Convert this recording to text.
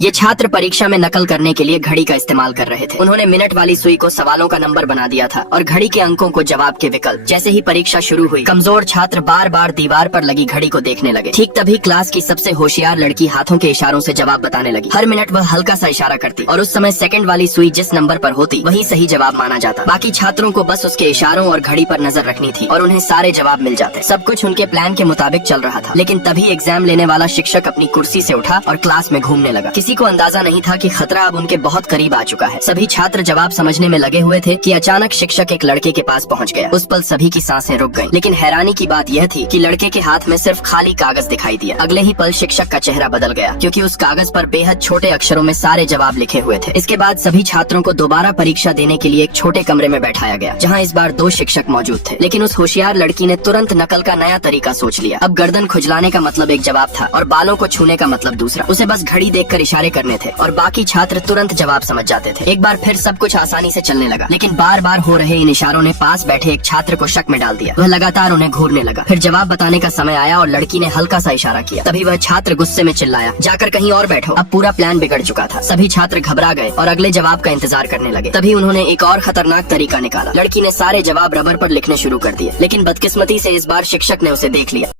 ये छात्र परीक्षा में नकल करने के लिए घड़ी का इस्तेमाल कर रहे थे। उन्होंने मिनट वाली सुई को सवालों का नंबर बना दिया था और घड़ी के अंकों को जवाब के विकल्प। जैसे ही परीक्षा शुरू हुई, कमजोर छात्र बार बार दीवार पर लगी घड़ी को देखने लगे। ठीक तभी क्लास की सबसे होशियार लड़की हाथों के इशारों से जवाब बताने लगी। हर मिनट वह हल्का सा इशारा करती और उस समय सेकंड वाली सुई जिस नंबर पर होती वही सही जवाब माना जाता। बाकी छात्रों को बस उसके इशारों और घड़ी पर नजर रखनी थी और उन्हें सारे जवाब मिल जाते। सब कुछ उनके प्लान के मुताबिक चल रहा था। लेकिन तभी एग्जाम लेने वाला शिक्षक अपनी कुर्सी से उठा और क्लास में घूमने लगा। किसी को अंदाजा नहीं था कि खतरा अब उनके बहुत करीब आ चुका है। सभी छात्र जवाब समझने में लगे हुए थे कि अचानक शिक्षक एक लड़के के पास पहुंच गया। उस पल सभी की सांसें रुक गईं। लेकिन हैरानी की बात यह थी कि लड़के के हाथ में सिर्फ खाली कागज दिखाई दिया। अगले ही पल शिक्षक का चेहरा बदल गया, क्योंकि उस कागज पर बेहद छोटे अक्षरों में सारे जवाब लिखे हुए थे। इसके बाद सभी छात्रों को दोबारा परीक्षा देने के लिए एक छोटे कमरे में बैठाया गया, जहाँ इस बार 2 शिक्षक मौजूद थे। लेकिन उस होशियार लड़की ने तुरंत नकल का नया तरीका सोच लिया। अब गर्दन खुजलाने का मतलब एक जवाब था और बालों को छूने का मतलब दूसरा। उसे बस घड़ी देखकर इशारे करने थे और बाकी छात्र तुरंत जवाब समझ जाते थे। एक बार फिर सब कुछ आसानी से चलने लगा। लेकिन बार बार हो रहे इन इशारों ने पास बैठे एक छात्र को शक में डाल दिया। वह लगातार उन्हें घूरने लगा। फिर जवाब बताने का समय आया और लड़की ने हल्का सा इशारा किया। तभी वह छात्र गुस्से में चिल्लाया, जाकर कहीं और बैठो। अब पूरा प्लान बिगड़ चुका था। सभी छात्र घबरा गए और अगले जवाब का इंतजार करने लगे। तभी उन्होंने एक और खतरनाक तरीका निकाला। लड़की ने सारे जवाब रबर पर लिखने शुरू कर दिए। लेकिन बदकिस्मती से इस बार शिक्षक ने उसे देख लिया।